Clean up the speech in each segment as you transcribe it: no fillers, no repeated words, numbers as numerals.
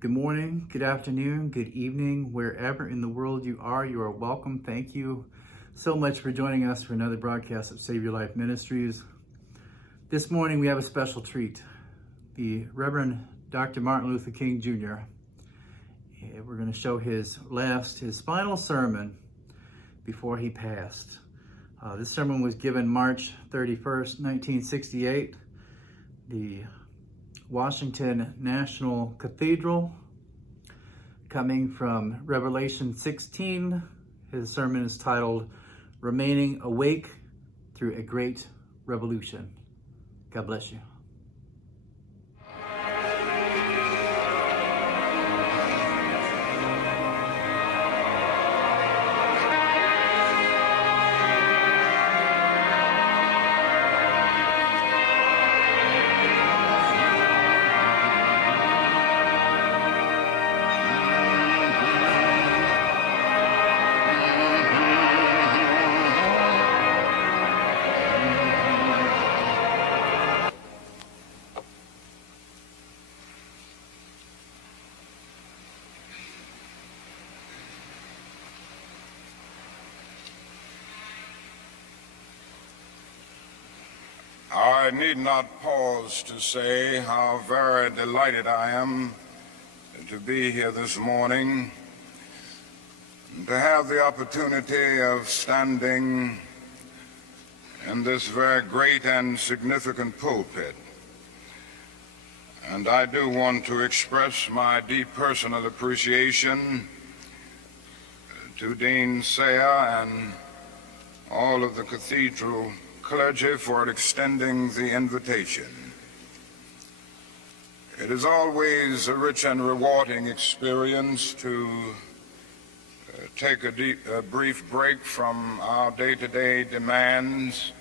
Good morning, good afternoon, good evening, wherever in the world you are welcome. Thank you so much for joining us for another broadcast of Save Your Life Ministries. This morning we have a special treat. The Reverend Dr. Martin Luther King Jr. We're going to show his final sermon before he passed. This sermon was given March 31st, 1968. The Washington National Cathedral, coming from Revelation 16. His sermon is titled, Remaining Awake Through a Great Revolution. God bless you. I need not pause to say how very delighted I am to be here this morning, to have the opportunity of standing in this very great and significant pulpit. And I do want to express my deep personal appreciation to Dean Sayer and all of the cathedral clergy for extending the invitation. It is always a rich and rewarding experience to take a brief break from our day-to-day demands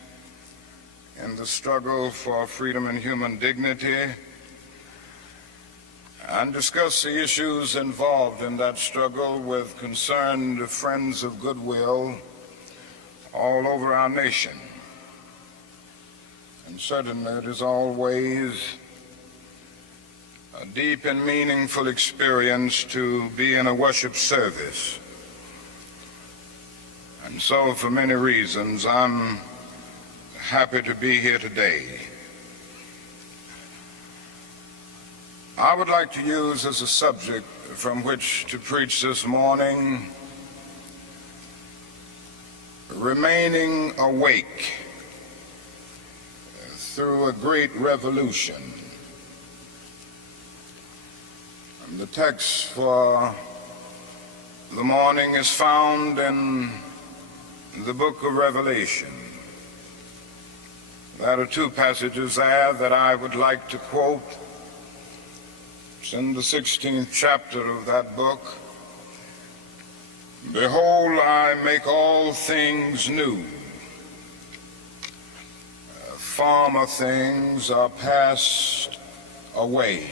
in the struggle for freedom and human dignity and discuss the issues involved in that struggle with concerned friends of goodwill all over our nation. And certainly it is always a deep and meaningful experience to be in a worship service. And so for many reasons, I'm happy to be here today. I would like to use as a subject from which to preach this morning, remaining awake through a great revolution. And the text for the morning is found in the book of Revelation. There are two passages there that I would like to quote. It's in the 16th chapter of that book. Behold, I make all things new. Former things are passed away.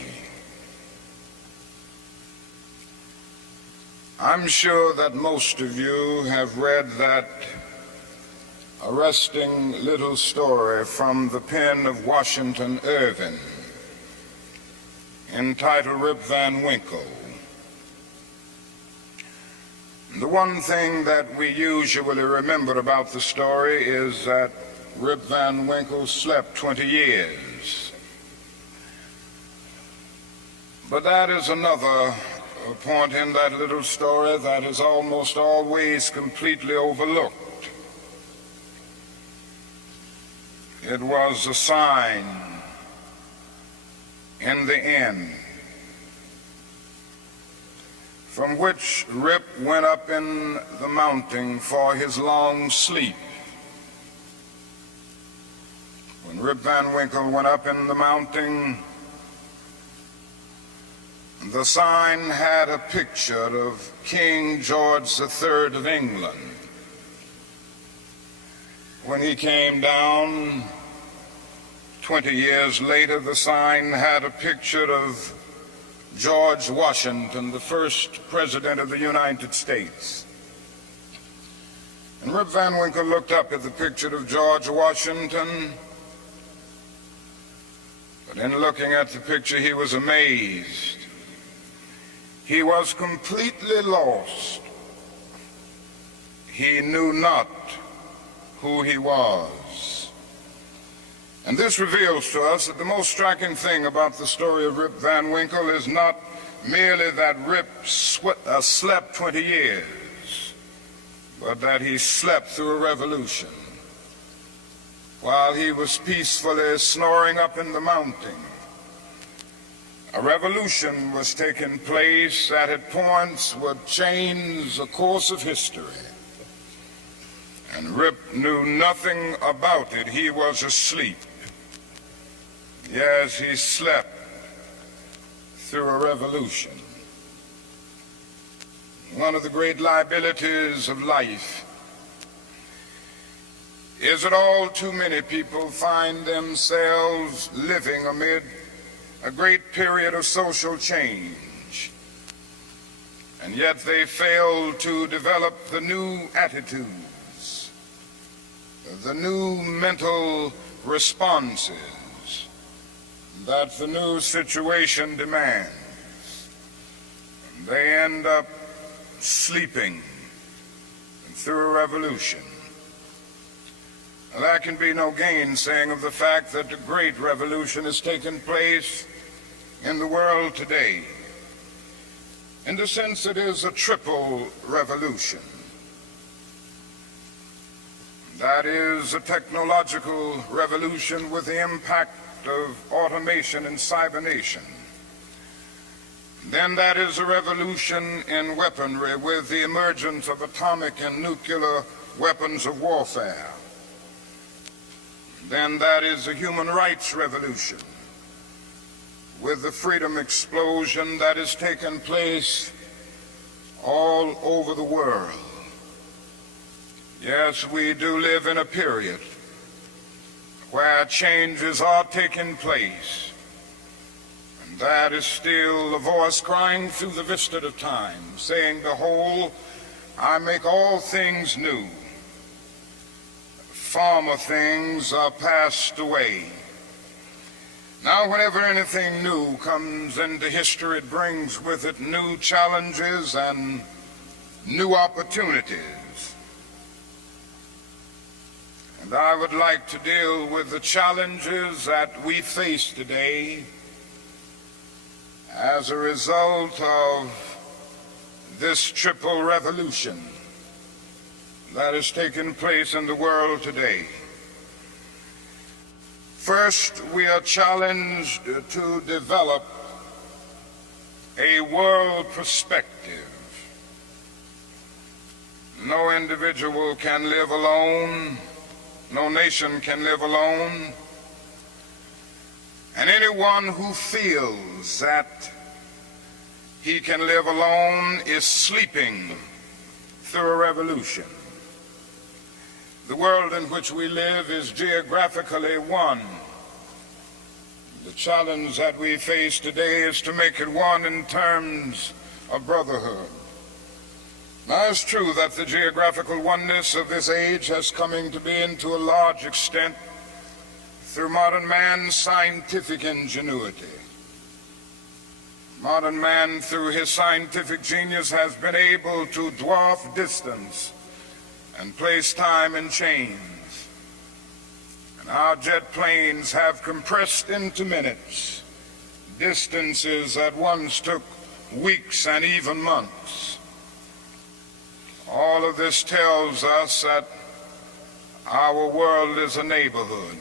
I'm sure that most of you have read that arresting little story from the pen of Washington Irving entitled Rip Van Winkle. The one thing that we usually remember about the story is that Rip Van Winkle slept 20 years. But that is another point in that little story that is almost always completely overlooked. It was a sign in the end from which Rip went up in the mountain for his long sleep. When Rip Van Winkle went up in the mountain, the sign had a picture of King George III of England. When he came down 20 years later, the sign had a picture of George Washington, the first president of the United States. And Rip Van Winkle looked up at the picture of George Washington, but in looking at the picture, he was amazed. He was completely lost. He knew not who he was. And this reveals to us that the most striking thing about the story of Rip Van Winkle is not merely that Rip slept 20 years, but that he slept through a revolution. While he was peacefully snoring up in the mountain, a revolution was taking place that at points would change the course of history. And Rip knew nothing about it. He was asleep. Yes, he slept through a revolution. One of the great liabilities of life is that all too many people find themselves living amid a great period of social change, and yet they fail to develop the new attitudes, the new mental responses that the new situation demands. They end up sleeping through a revolution. There can be no gainsaying of the fact that the great revolution has taken place in the world today. In the sense it is a triple revolution. That is a technological revolution with the impact of automation and cybernation. Then that is a revolution in weaponry with the emergence of atomic and nuclear weapons of warfare. Then that is a human rights revolution with the freedom explosion that has taken place all over the world. Yes, we do live in a period where changes are taking place, and that is still the voice crying through the vista of time, saying, "Behold, I make all things new. Former things are passed away." Now, whenever anything new comes into history, it brings with it new challenges and new opportunities. And I would like to deal with the challenges that we face today as a result of this triple revolution that has taken place in the world today. First, we are challenged to develop a world perspective. No individual can live alone. No nation can live alone. And anyone who feels that he can live alone is sleeping through a revolution. The world in which we live is geographically one. The challenge that we face today is to make it one in terms of brotherhood. Now, it's true that the geographical oneness of this age has come to be to a large extent through modern man's scientific ingenuity. Modern man, through his scientific genius, has been able to dwarf distance and place time in chains. And our jet planes have compressed into minutes distances that once took weeks and even months. All of this tells us that our world is a neighborhood.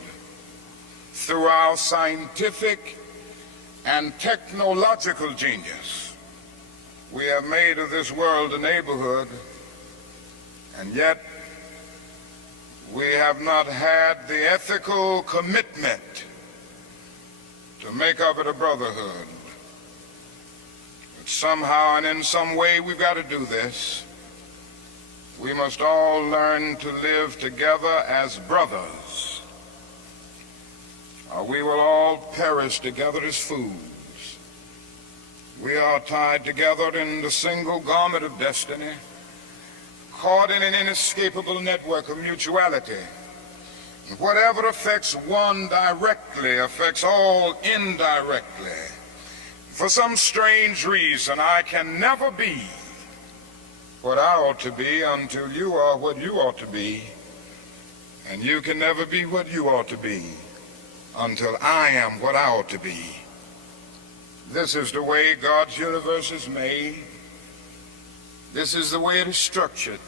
Through our scientific and technological genius, we have made of this world a neighborhood, and yet we have not had the ethical commitment to make of it a brotherhood. But somehow and in some way we've got to do this. We must all learn to live together as brothers, or we will all perish together as fools. We are tied together in the single garment of destiny, caught in an inescapable network of mutuality. And whatever affects one directly affects all indirectly. For some strange reason, I can never be what I ought to be until you are what you ought to be. And you can never be what you ought to be until I am what I ought to be. This is the way God's universe is made. This is the way it is structured.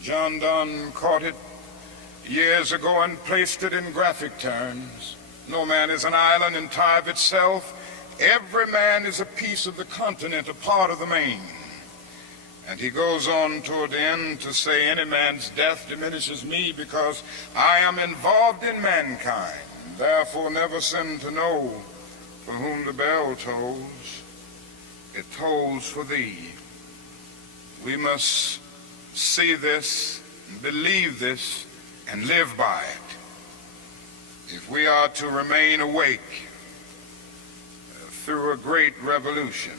John Donne caught it years ago and placed it in graphic terms. No man is an island entire of itself. Every man is a piece of the continent, a part of the main. And he goes on toward the end to say, any man's death diminishes me because I am involved in mankind. Therefore never sin to know for whom the bell tolls. It tolls for thee. We must see this, believe this, and live by it if we are to remain awake through a great revolution.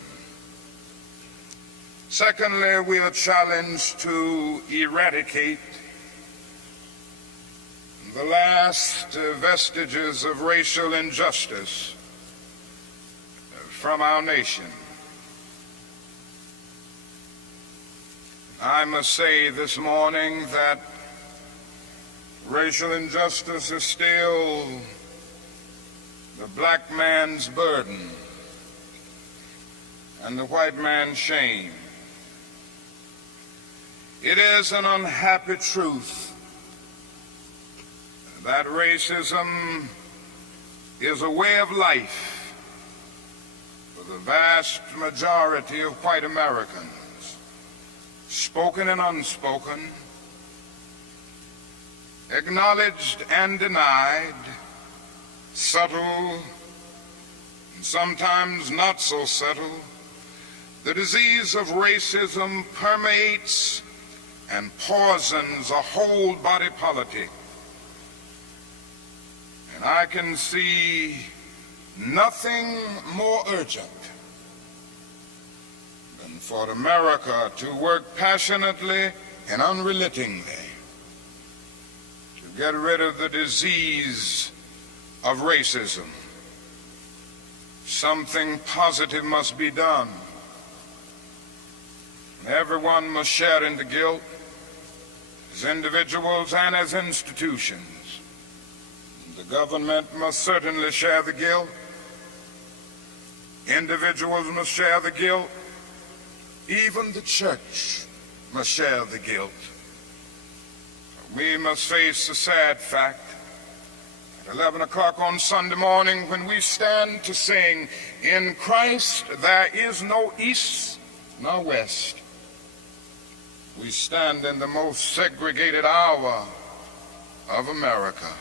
Secondly, we are challenged to eradicate the last vestiges of racial injustice from our nation. I must say this morning that racial injustice is still the black man's burden and the white man's shame. It is an unhappy truth that racism is a way of life for the vast majority of white Americans, spoken and unspoken, acknowledged and denied, subtle and sometimes not so subtle. The disease of racism permeates and poisons a whole body politic. And I can see nothing more urgent than for America to work passionately and unrelentingly to get rid of the disease of racism. Something positive must be done. Everyone must share in the guilt, as individuals and as institutions. The government must certainly share the guilt. Individuals must share the guilt. Even the church must share the guilt. We must face the sad fact at 11 o'clock on Sunday morning when we stand to sing, "In Christ there is no east nor west." We stand in the most segregated hour of America.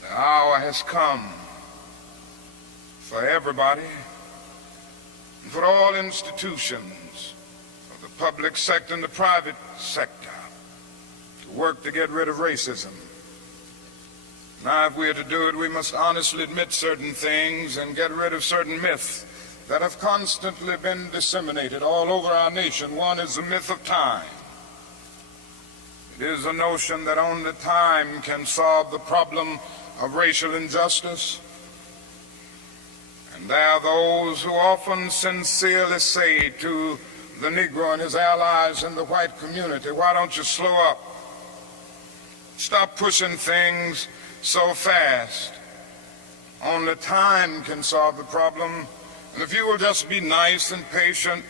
The hour has come for everybody and for all institutions of the public sector and the private sector to work to get rid of racism. Now, if we are to do it, we must honestly admit certain things and get rid of certain myths that have constantly been disseminated all over our nation. One is the myth of time. It is a notion that only time can solve the problem of racial injustice. And there are those who often sincerely say to the Negro and his allies in the white community, why don't you slow up? Stop pushing things so fast. Only time can solve the problem. And if you will just be nice and patient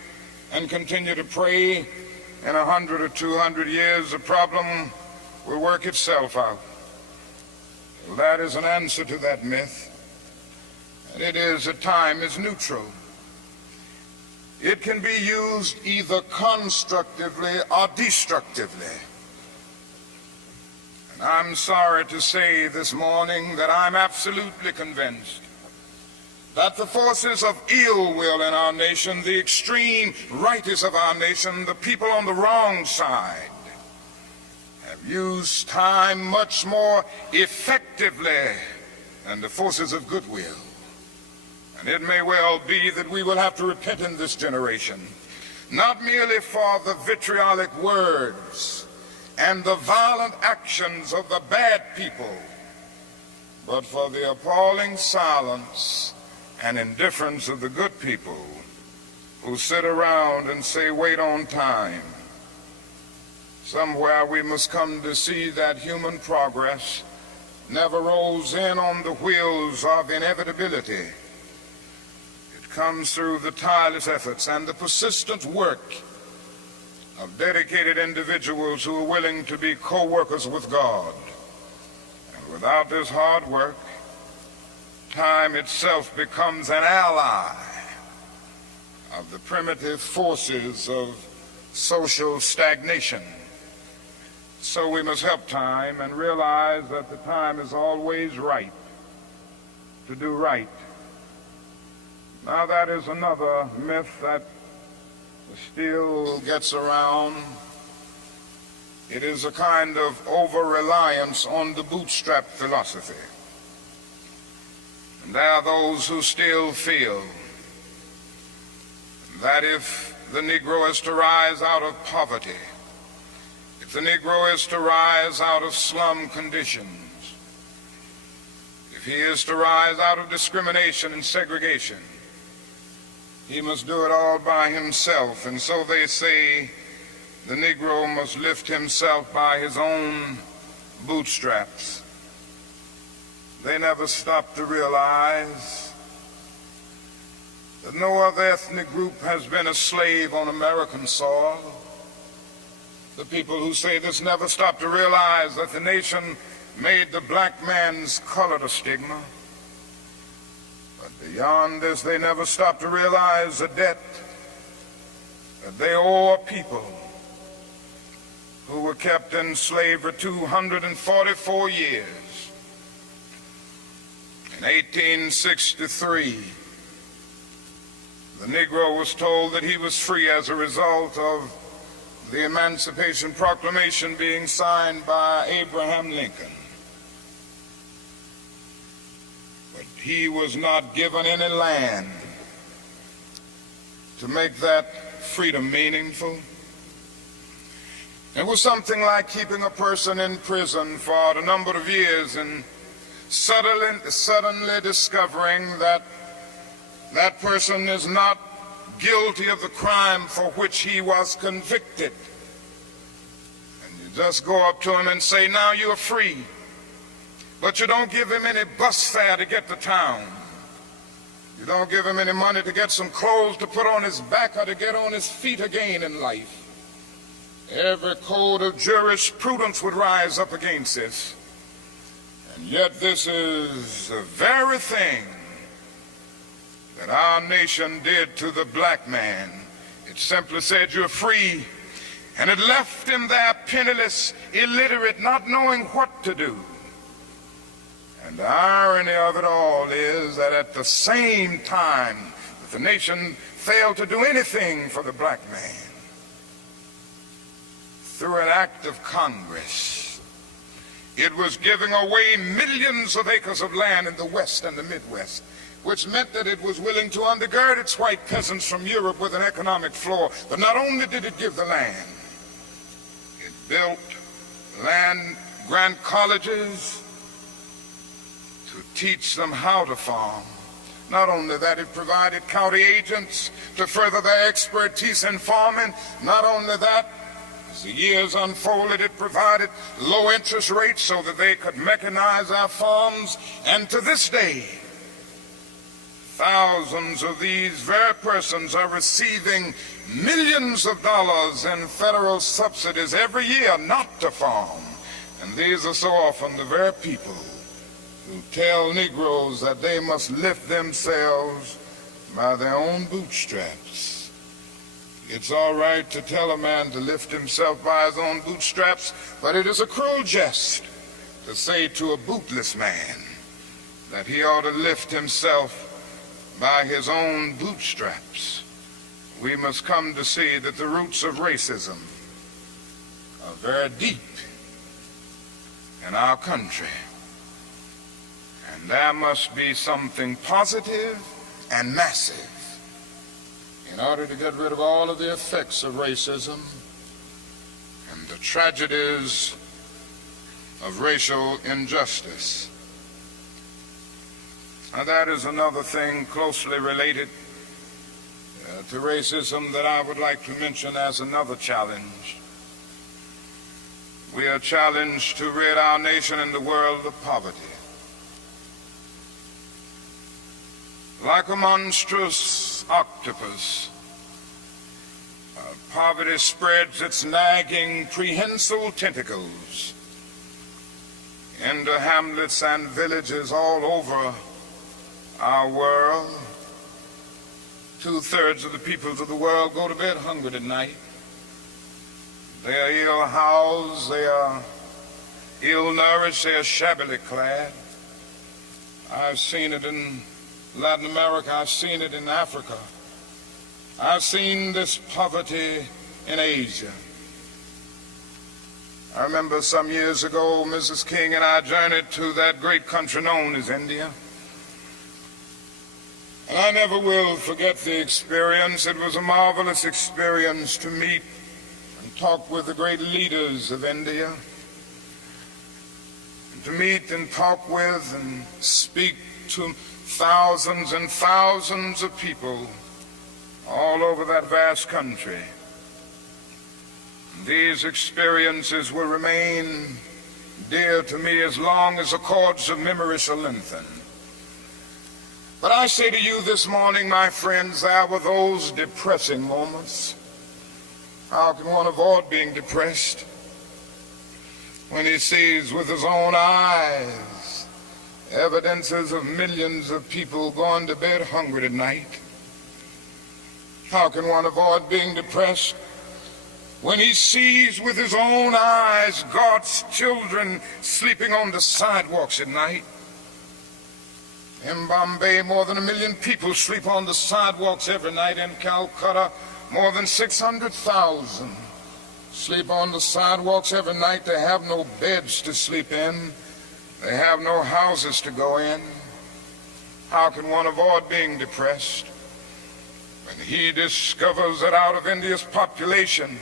and continue to pray, in 100 or 200 years, the problem will work itself out. Well, that is an answer to that myth. And it is that time is neutral. It can be used either constructively or destructively. And I'm sorry to say this morning that I'm absolutely convinced that the forces of ill will in our nation, the extreme rightists of our nation, the people on the wrong side, have used time much more effectively than the forces of goodwill. And it may well be that we will have to repent in this generation, not merely for the vitriolic words and the violent actions of the bad people, but for the appalling silence and indifference of the good people who sit around and say, wait on time. Somewhere we must come to see that human progress never rolls in on the wheels of inevitability. It comes through the tireless efforts and the persistent work of dedicated individuals who are willing to be co-workers with God. And without this hard work, time itself becomes an ally of the primitive forces of social stagnation. So we must help time and realize that the time is always right to do right. Now that is another myth that still gets around. It is a kind of over-reliance on the bootstrap philosophy. And there are those who still feel that if the Negro is to rise out of poverty, if the Negro is to rise out of slum conditions, if he is to rise out of discrimination and segregation, he must do it all by himself. And so they say the Negro must lift himself by his own bootstraps. They never stop to realize that no other ethnic group has been a slave on American soil. The people who say this never stop to realize that the nation made the black man's color a stigma. But beyond this, they never stop to realize the debt that they owe a people who were kept in slavery 244 years. In 1863, the Negro was told that he was free as a result of the Emancipation Proclamation being signed by Abraham Lincoln. But he was not given any land to make that freedom meaningful. It was something like keeping a person in prison for a number of years and suddenly discovering that that person is not guilty of the crime for which he was convicted. And you just go up to him and say, now you're free. But you don't give him any bus fare to get to town. You don't give him any money to get some clothes to put on his back or to get on his feet again in life. Every code of jurisprudence would rise up against this. And yet this is the very thing that our nation did to the black man. It simply said, you're free, and it left him there penniless, illiterate, not knowing what to do. And the irony of it all is that at the same time that the nation failed to do anything for the black man, through an act of Congress, it was giving away millions of acres of land in the West and the Midwest, which meant that it was willing to undergird its white peasants from Europe with an economic floor. But not only did it give the land, it built land-grant colleges to teach them how to farm. Not only that, it provided county agents to further their expertise in farming. Not only that, as the years unfolded, it provided low interest rates so that they could mechanize our farms. And to this day, thousands of these very persons are receiving millions of dollars in federal subsidies every year not to farm. And these are so often the very people who tell Negroes that they must lift themselves by their own bootstraps. It's all right to tell a man to lift himself by his own bootstraps, but it is a cruel jest to say to a bootless man that he ought to lift himself by his own bootstraps. We must come to see that the roots of racism are very deep in our country. And there must be something positive and massive in order to get rid of all of the effects of racism and the tragedies of racial injustice. Now, that is another thing closely related to racism that I would like to mention as another challenge. We are challenged to rid our nation and the world of poverty. Like a monstrous octopus, poverty spreads its nagging, prehensile tentacles into hamlets and villages all over our world. 2/3 of the peoples of the world go to bed hungry at night. They are ill-housed, they are ill-nourished, they are shabbily clad. I've seen it in Latin America, I've seen it in Africa. I've seen this poverty in Asia. I remember some years ago, Mrs. King and I journeyed to that great country known as India. And I never will forget the experience. It was a marvelous experience to meet and talk with the great leaders of India. To meet and talk with and speak to thousands and thousands of people all over that vast country. These experiences will remain dear to me as long as the cords of memory shall lengthen. But I say to you this morning, my friends, there were those depressing moments. How can one avoid being depressed when he sees with his own eyes evidences of millions of people going to bed hungry at night? How can one avoid being depressed when he sees with his own eyes God's children sleeping on the sidewalks at night? In Bombay, more than 1 million people sleep on the sidewalks every night. In Calcutta, more than 600,000 sleep on the sidewalks every night. They have no beds to sleep in. They have no houses to go in. How can one avoid being depressed when he discovers that out of India's population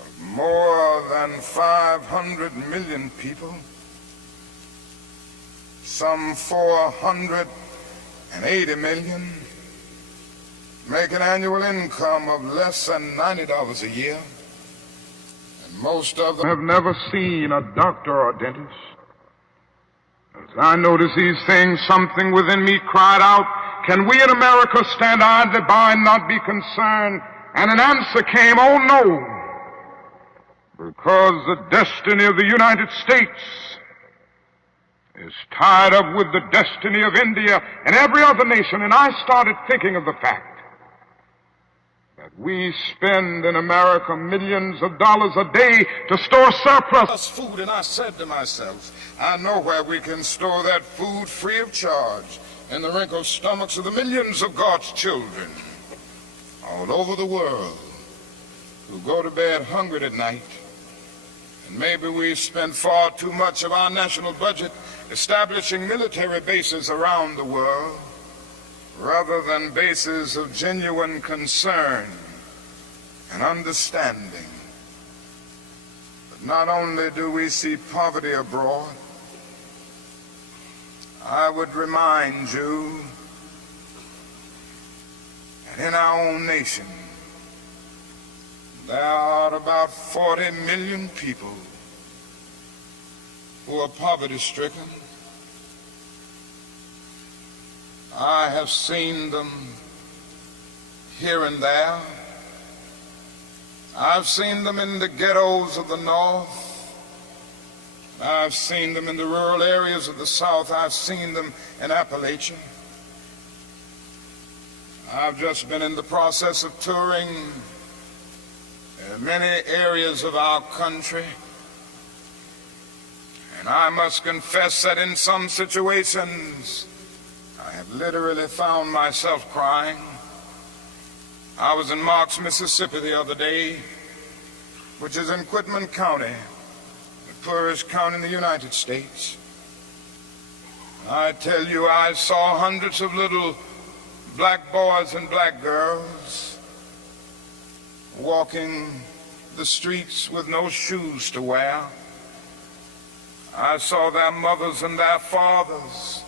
of more than 500 million people, some 480 million make an annual income of less than $90 a year, and most of them have never seen a doctor or dentist. As I noticed these things, something within me cried out, can we in America stand idly by and not be concerned? And an answer came, oh no, because the destiny of the United States is tied up with the destiny of India and every other nation. And I started thinking of the fact that we spend in America millions of dollars a day to store surplus food. And I said to myself, I know where we can store that food free of charge, in the wrinkled stomachs of the millions of God's children all over the world who go to bed hungry at night. And maybe we spend far too much of our national budget establishing military bases around the world rather than bases of genuine concern and understanding. But not only do we see poverty abroad, I would remind you that in our own nation there are about 40 million people who are poverty-stricken. I have seen them here and there. I've seen them in the ghettos of the North. I've seen them in the rural areas of the South. I've seen them in Appalachia. I've just been in the process of touring many areas of our country. And I must confess that in some situations, I have literally found myself crying. I was in Marks, Mississippi the other day, which is in Quitman County, the poorest county in the United States. I tell you, I saw hundreds of little black boys and black girls walking the streets with no shoes to wear. I saw their mothers and their fathers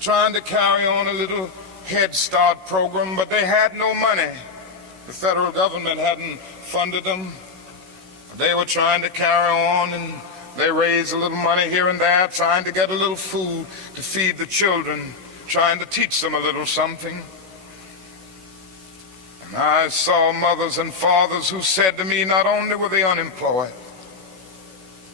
trying to carry on a little Head Start program, but they had no money. The federal government hadn't funded them. They were trying to carry on, and they raised a little money here and there, trying to get a little food to feed the children, trying to teach them a little something. And I saw mothers and fathers who said to me, not only were they unemployed,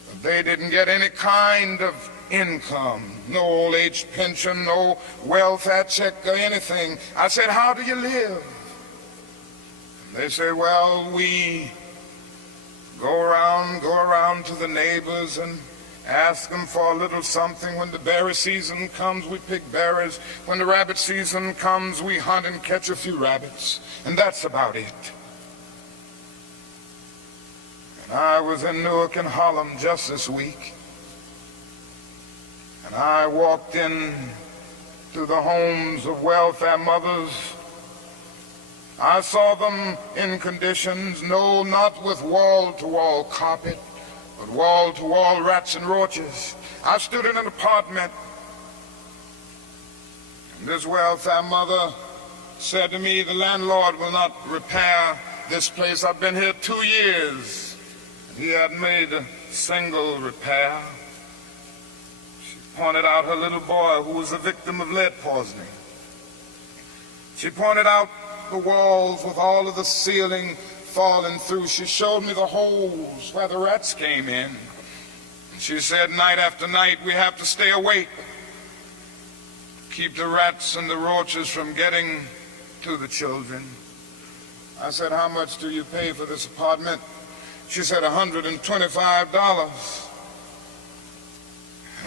but they didn't get any kind of income, no old age pension, no welfare check or anything. I said, how do you live? They say, well, we go around to the neighbors and ask them for a little something. When the berry season comes, we pick berries. When the rabbit season comes, we hunt and catch a few rabbits. And that's about it. And I was in Newark and Harlem just this week. And I walked in to the homes of welfare mothers. I saw them in conditions, no, not with wall-to-wall carpet, but wall-to-wall rats and roaches. I stood in an apartment, and this welfare mother said to me, the landlord will not repair this place. I've been here 2 years. He hadn't made a single repair. She pointed out her little boy who was a victim of lead poisoning. She pointed out the walls with all of the ceiling falling through. She showed me the holes where the rats came in. She said, night after night, we have to stay awake, keep the rats and the roaches from getting to the children. I said, how much do you pay for this apartment? She said, $125.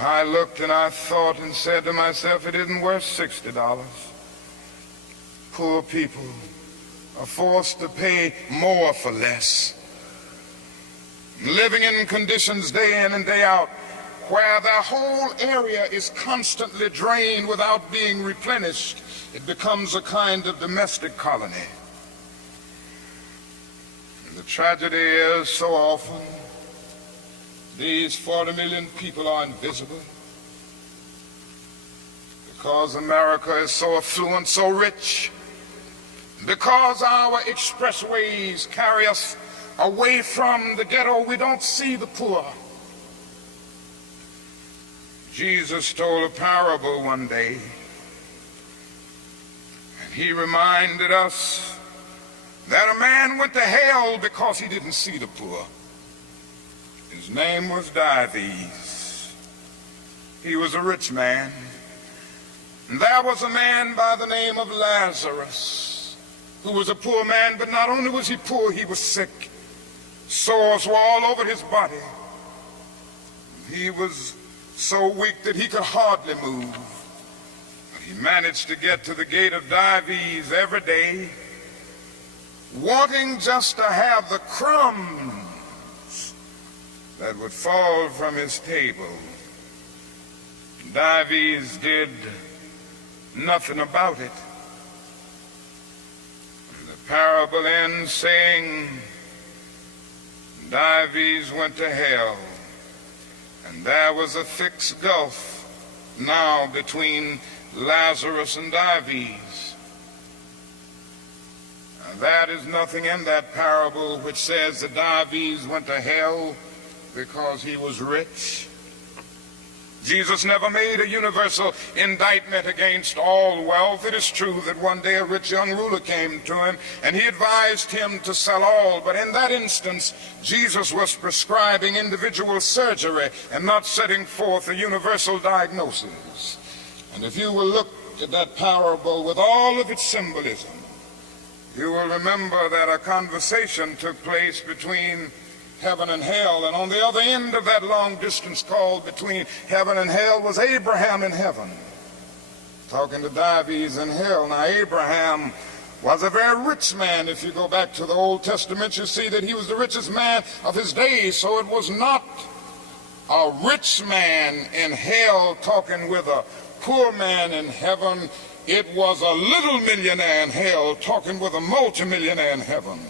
I looked and I thought and said to myself, it isn't worth $60. Poor people are forced to pay more for less, living in conditions day in and day out where their whole area is constantly drained without being replenished. It becomes a kind of domestic colony. And the tragedy is so often these 40 million people are invisible because America is so affluent, so rich, because our expressways carry us away from the ghetto. We don't see the poor. Jesus told a parable one day, and he reminded us that a man went to hell because he didn't see the poor. His name was Dives. He was a rich man. And there was a man by the name of Lazarus, who was a poor man, but not only was he poor, he was sick. Sores were all over his body. He was so weak that he could hardly move. But he managed to get to the gate of Dives every day, wanting just to have the crumbs that would fall from his table. Dives did nothing about it. The parable ends saying, Dives went to hell, and there was a fixed gulf now between Lazarus and Dives. There is nothing in that parable which says that Dives went to hell because he was rich. Jesus never made a universal indictment against all wealth. It is true that one day a rich young ruler came to him and he advised him to sell all, but in that instance Jesus was prescribing individual surgery and not setting forth a universal diagnosis. And if you will look at that parable with all of its symbolism, you will remember that a conversation took place between heaven and hell, and on the other end of that long distance call between heaven and hell was Abraham in heaven, talking to Dives in hell. Now Abraham was a very rich man. If you go back to the Old Testament, you see that he was the richest man of his days. So it was not a rich man in hell talking with a poor man in heaven. It was a little millionaire in hell talking with a multimillionaire in heaven.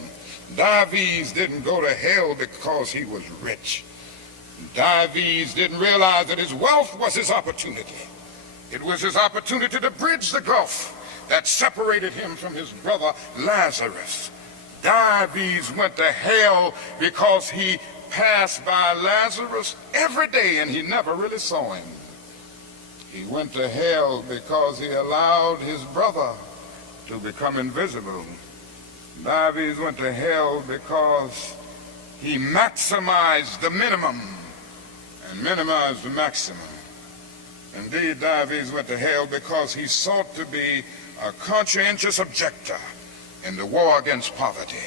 Dives didn't go to hell because he was rich. Dives didn't realize that his wealth was his opportunity. It was his opportunity to bridge the gulf that separated him from his brother Lazarus. Dives went to hell because he passed by Lazarus every day and he never really saw him. He went to hell because he allowed his brother to become invisible. Dives went to hell because he maximized the minimum and minimized the maximum. Indeed, Dives went to hell because he sought to be a conscientious objector in the war against poverty.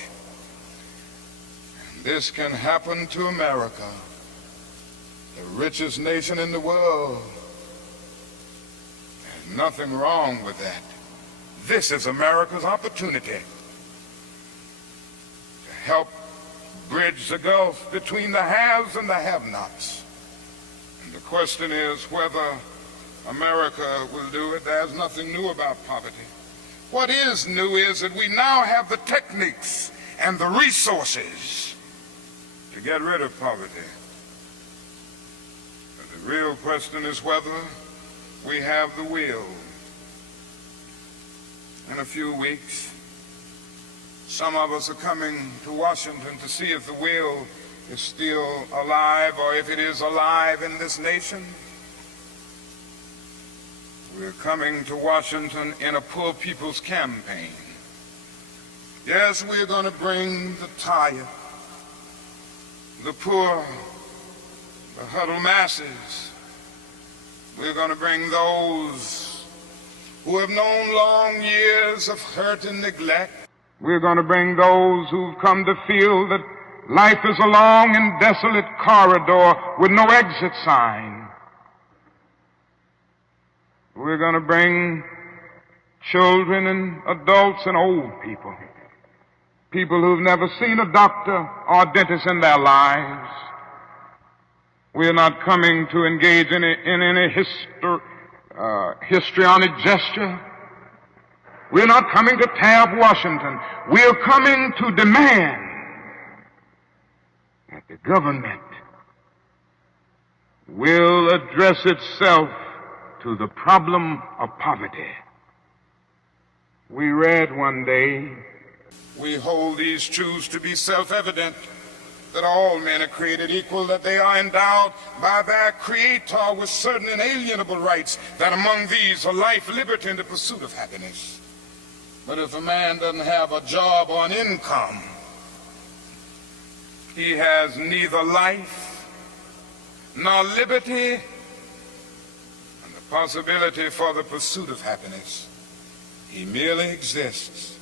And this can happen to America, the richest nation in the world. There's nothing wrong with that. This is America's opportunity to help bridge the gulf between the haves and the have-nots. And the question is whether America will do it. There's nothing new about poverty. What is new is that we now have the techniques and the resources to get rid of poverty. But the real question is whether we have the will. In a few weeks, some of us are coming to Washington to see if the will is still alive, or if it is alive in this nation. We're coming to Washington in a poor people's campaign. Yes, we're going to bring the tired, the poor, the huddled masses. We're going to bring those who have known long years of hurt and neglect. We're going to bring those who've come to feel that life is a long and desolate corridor with no exit sign. We're going to bring children and adults and old people, people who've never seen a doctor or a dentist in their lives. We're not coming to engage in any histrionic gesture. We're not coming to tear up Washington. We're coming to demand that the government will address itself to the problem of poverty. We read one day, we hold these truths to be self-evident, that all men are created equal, that they are endowed by their Creator with certain inalienable rights, that among these are life, liberty, and the pursuit of happiness. But if a man doesn't have a job or an income, he has neither life nor liberty and the possibility for the pursuit of happiness. He merely exists.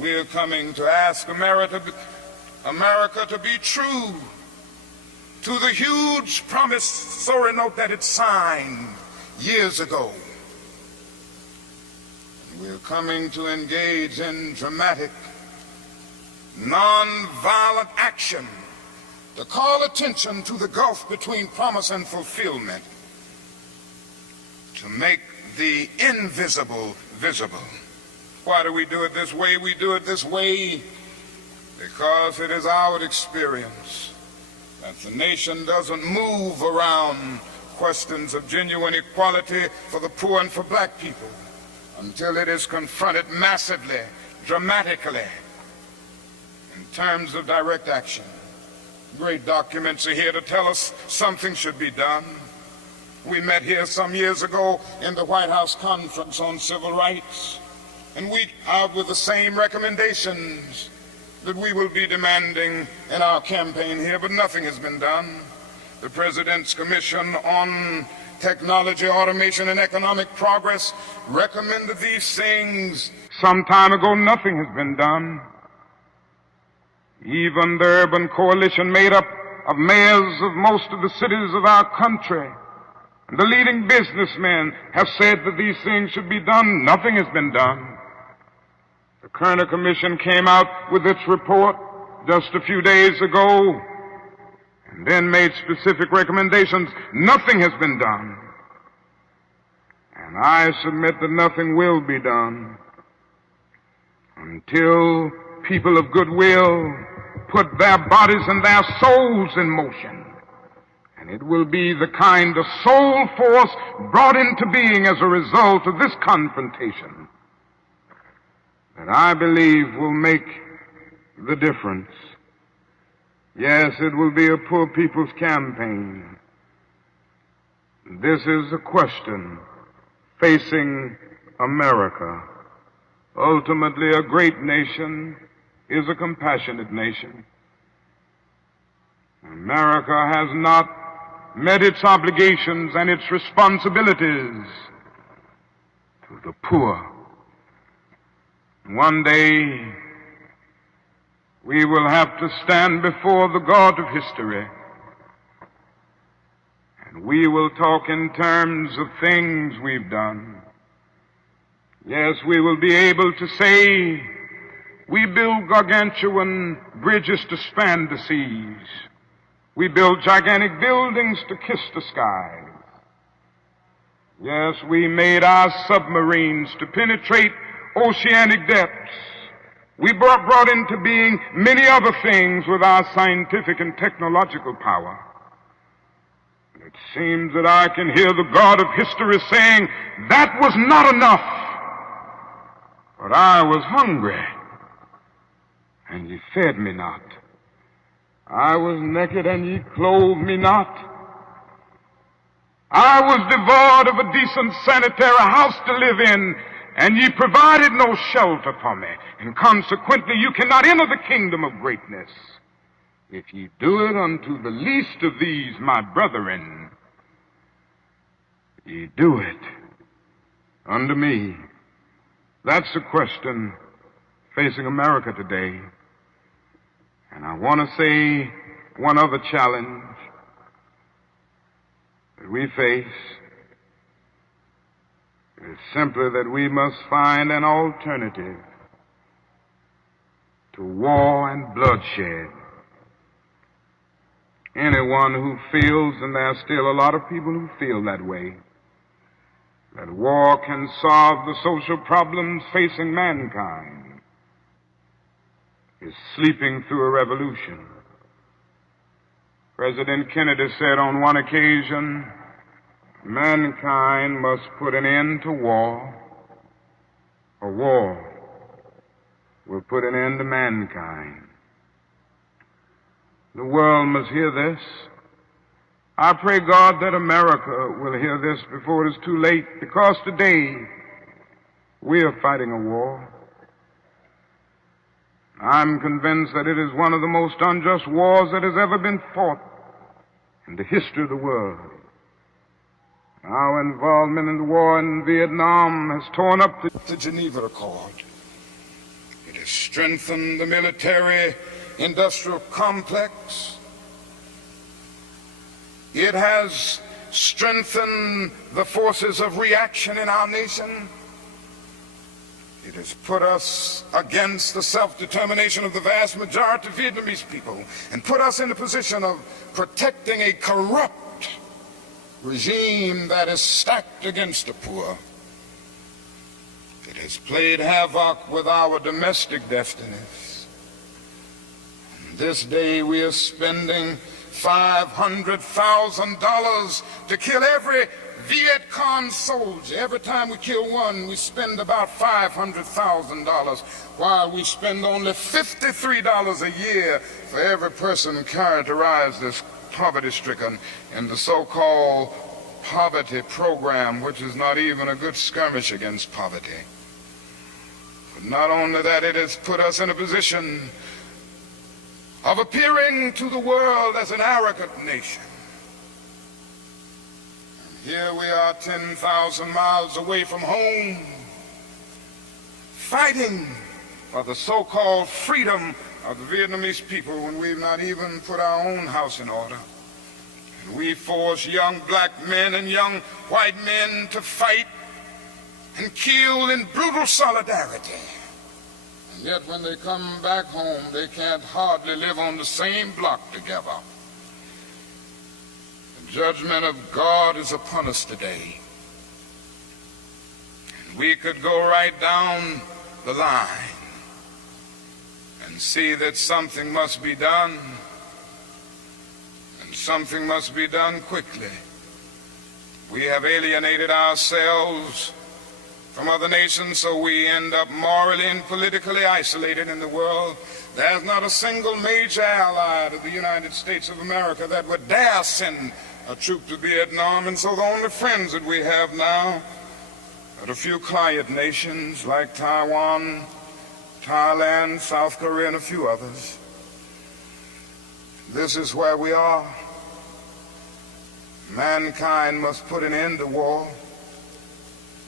We're coming to ask America to be true to the huge promissory note that it signed years ago. We're coming to engage in dramatic, non-violent action to call attention to the gulf between promise and fulfillment, to make the invisible visible. Why do we do it this way? We do it this way because it is our experience that the nation doesn't move around questions of genuine equality for the poor and for black people until it is confronted massively, dramatically, in terms of direct action. Great documents are here to tell us something should be done. We met here some years ago in the White House Conference on Civil Rights, and we out with the same recommendations that we will be demanding in our campaign here, but nothing has been done. The President's Commission on Technology, Automation, and Economic Progress recommended these things some time ago. Nothing has been done. Even the urban coalition made up of mayors of most of the cities of our country, and the leading businessmen have said that these things should be done. Nothing has been done. The Kerner Commission came out with its report just a few days ago and then made specific recommendations. Nothing has been done. And I submit that nothing will be done until people of goodwill put their bodies and their souls in motion And it will be the kind of soul force brought into being as a result of this confrontation that I believe will make the difference. Yes, it will be a poor people's campaign. This is a question facing America. Ultimately, a great nation is a compassionate nation. America has not met its obligations and its responsibilities to the poor. One day, we will have to stand before the God of history, and we will talk in terms of things we've done. Yes, we will be able to say, we build gargantuan bridges to span the seas. We build gigantic buildings to kiss the skies. Yes, we made our submarines to penetrate oceanic depths. We brought into being many other things with our scientific and technological power. It seems that I can hear the God of history saying, that was not enough. But I was hungry, and ye fed me not. I was naked, and ye clothed me not. I was devoid of a decent sanitary house to live in, and ye provided no shelter for me. And consequently, you cannot enter the kingdom of greatness if ye do it unto the least of these, my brethren. Ye do it unto me. That's the question facing America today. And I want to say one other challenge that we face is simply that we must find an alternative to war and bloodshed. Anyone who feels, and there are still a lot of people who feel that way, that war can solve the social problems facing mankind, is sleeping through a revolution. President Kennedy said on one occasion, mankind must put an end to war, or war will put an end to mankind. The world must hear this. I pray God that America will hear this before it is too late, because today we are fighting a war. I'm convinced that it is one of the most unjust wars that has ever been fought in the history of the world. Our involvement in the war in Vietnam has torn up the Geneva Accord. It has strengthened the military-industrial complex. It has strengthened the forces of reaction in our nation. It has put us against the self-determination of the vast majority of Vietnamese people and put us in a position of protecting a corrupt regime that is stacked against the poor. It has played havoc with our domestic destinies. And this day we are spending $500,000 to kill every Viet Cong soldier. Every time we kill one, we spend about $500,000, while we spend only $53 a year for every person characterized as poverty-stricken in the so-called poverty program, which is not even a good skirmish against poverty. But not only that, it has put us in a position of appearing to the world as an arrogant nation. Here we are 10,000 miles away from home, fighting for the so-called freedom of the Vietnamese people when we've not even put our own house in order. And we force young black men and young white men to fight and kill in brutal solidarity. And yet when they come back home, they can't hardly live on the same block together. Judgment of God is upon us today. And we could go right down the line and see that something must be done. And something must be done quickly. We have alienated ourselves from other nations, so we end up morally and politically isolated in the world. There's not a single major ally of the United States of America that would dare send a troop to Vietnam, and so the only friends that we have now are a few client nations like Taiwan, Thailand, South Korea, and a few others. This is where we are. Mankind must put an end to war,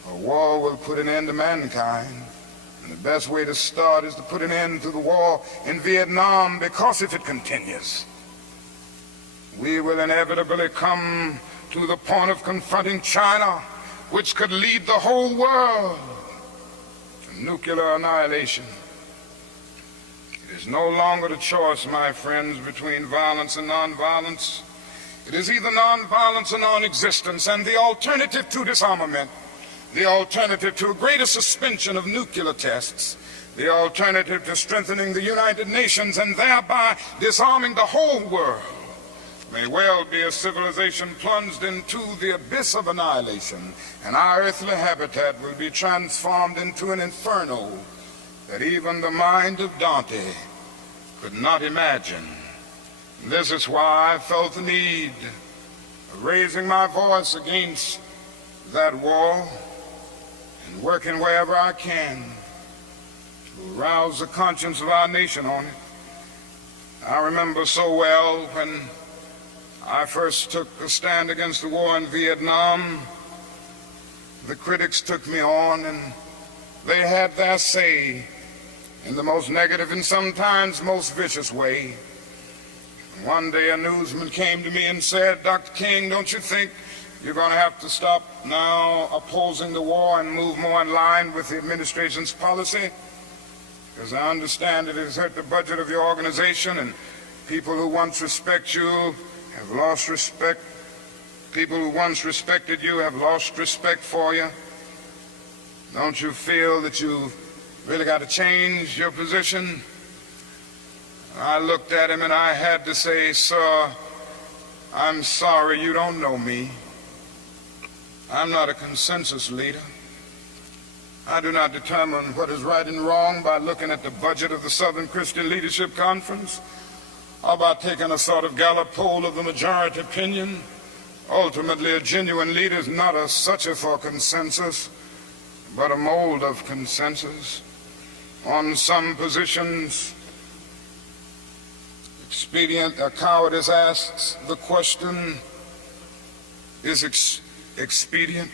or war will put an end to mankind. And the best way to start is to put an end to the war in Vietnam, because if it continues, we will inevitably come to the point of confronting China, which could lead the whole world to nuclear annihilation. It is no longer the choice, my friends, between violence and nonviolence. It is either nonviolence or non-existence, and the alternative to disarmament, the alternative to a greater suspension of nuclear tests, the alternative to strengthening the United Nations and thereby disarming the whole world, may well be a civilization plunged into the abyss of annihilation, and our earthly habitat will be transformed into an inferno that even the mind of Dante could not imagine. This is why I felt the need of raising my voice against that war and working wherever I can to arouse the conscience of our nation on it. I remember so well when I first took a stand against the war in Vietnam, the critics took me on and they had their say in the most negative and sometimes most vicious way. One day a newsman came to me and said, "Dr. King, don't you think you're going to have to stop now opposing the war and move more in line with the administration's policy? Because I understand it has hurt the budget of your organization, and people who once respect you have lost respect. People who once respected you have lost respect for you. Don't you feel that you've really got to change your position?" I looked at him and I had to say, "Sir, I'm sorry, you don't know me. I'm not a consensus leader. I do not determine what is right and wrong by looking at the budget of the Southern Christian Leadership Conference or by taking a sort of Gallup poll of the majority opinion. Ultimately, a genuine leader is not a searcher for consensus, but a mold of consensus. On some positions, cowardice asks the question, is expedient?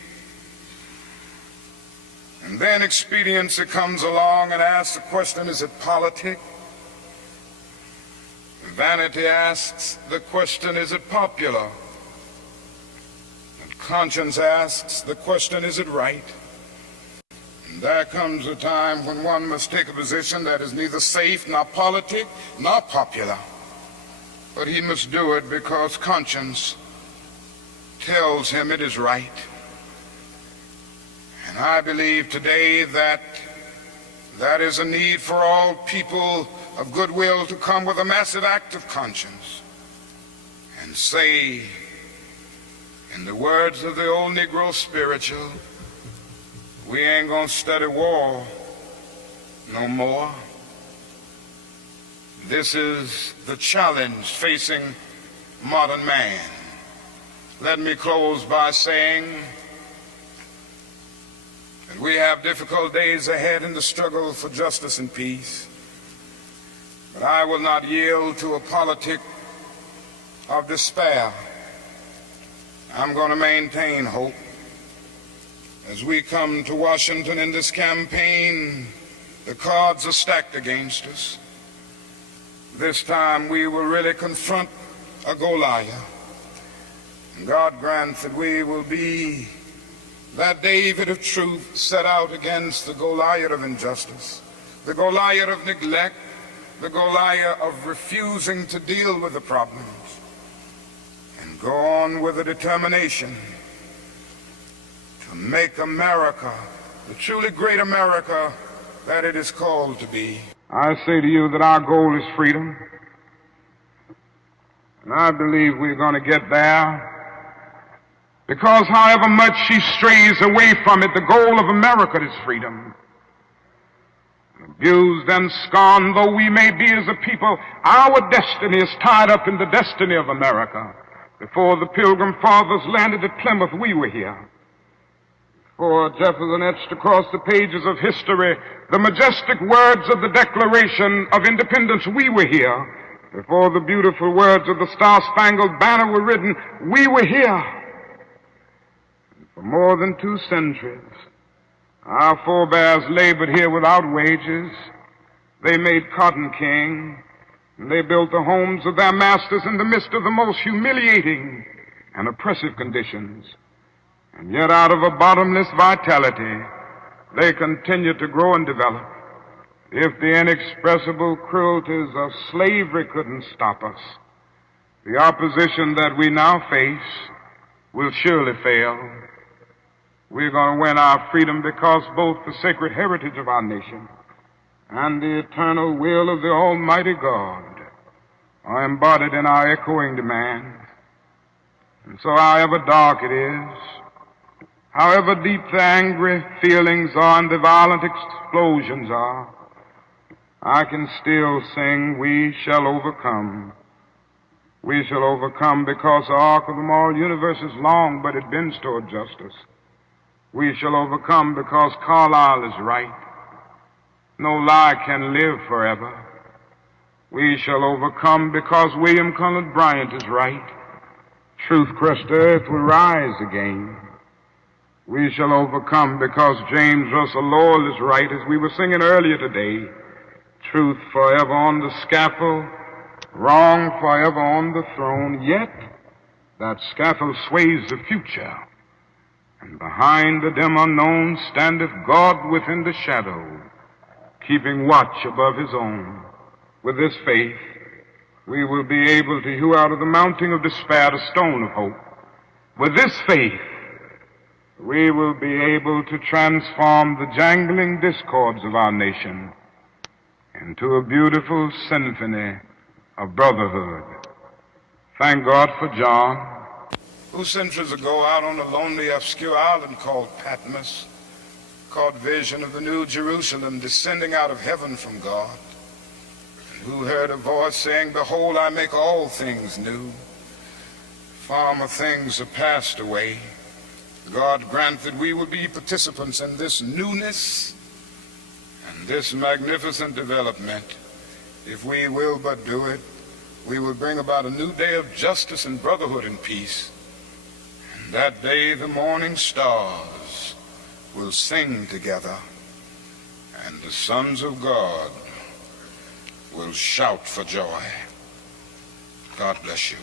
And then expediency comes along and asks the question, is it politic? Vanity asks the question, is it popular? And conscience asks the question, is it right? And there comes a time when one must take a position that is neither safe, nor politic, nor popular. But he must do it because conscience tells him it is right. And I believe today that that is a need for all people of goodwill to come with a massive act of conscience and say, in the words of the old Negro spiritual, we ain't gonna study war no more. This is the challenge facing modern man. Let me close by saying that we have difficult days ahead in the struggle for justice and peace. But I will not yield to a politic of despair. I'm going to maintain hope. As we come to Washington in this campaign, the cards are stacked against us. This time we will really confront a Goliath. And God grants that we will be that David of truth set out against the Goliath of injustice, the Goliath of neglect, the Goliath of refusing to deal with the problems, and go on with a determination to make America the truly great America that it is called to be. I say to you that our goal is freedom. And I believe we're going to get there, because however much she strays away from it, the goal of America is freedom. Abused and scorned though we may be as a people, our destiny is tied up in the destiny of America. Before the Pilgrim Fathers landed at Plymouth, we were here. Before Jefferson etched across the pages of history the majestic words of the Declaration of Independence, we were here. Before the beautiful words of the Star-Spangled Banner were written, we were here. For more than 2 centuries, our forebears labored here without wages. They made cotton king, and they built the homes of their masters in the midst of the most humiliating and oppressive conditions. And yet out of a bottomless vitality, they continued to grow and develop. If the inexpressible cruelties of slavery couldn't stop us, the opposition that we now face will surely fail. We're going to win our freedom because both the sacred heritage of our nation and the eternal will of the Almighty God are embodied in our echoing demands. And so however dark it is, however deep the angry feelings are and the violent explosions are, I can still sing, we shall overcome. We shall overcome because the arc of the moral universe is long, but it bends toward justice. We shall overcome because Carlyle is right. No lie can live forever. We shall overcome because William Cullen Bryant is right. Truth-crushed earth will rise again. We shall overcome because James Russell Lowell is right, as we were singing earlier today. Truth forever on the scaffold, wrong forever on the throne, yet that scaffold sways the future, and behind the dim unknown standeth God within the shadow, keeping watch above his own. With this faith, we will be able to hew out of the mounting of despair the stone of hope. With this faith, we will be able to transform the jangling discords of our nation into a beautiful symphony of brotherhood. Thank God for John, who centuries ago out on a lonely, obscure island called Patmos caught vision of the New Jerusalem descending out of heaven from God, and who heard a voice saying, behold, I make all things new. Former things are passed away. God grant that we will be participants in this newness and this magnificent development. If we will but do it, we will bring about a new day of justice and brotherhood and peace. And that day the morning stars will sing together, and the sons of God will shout for joy. God bless you.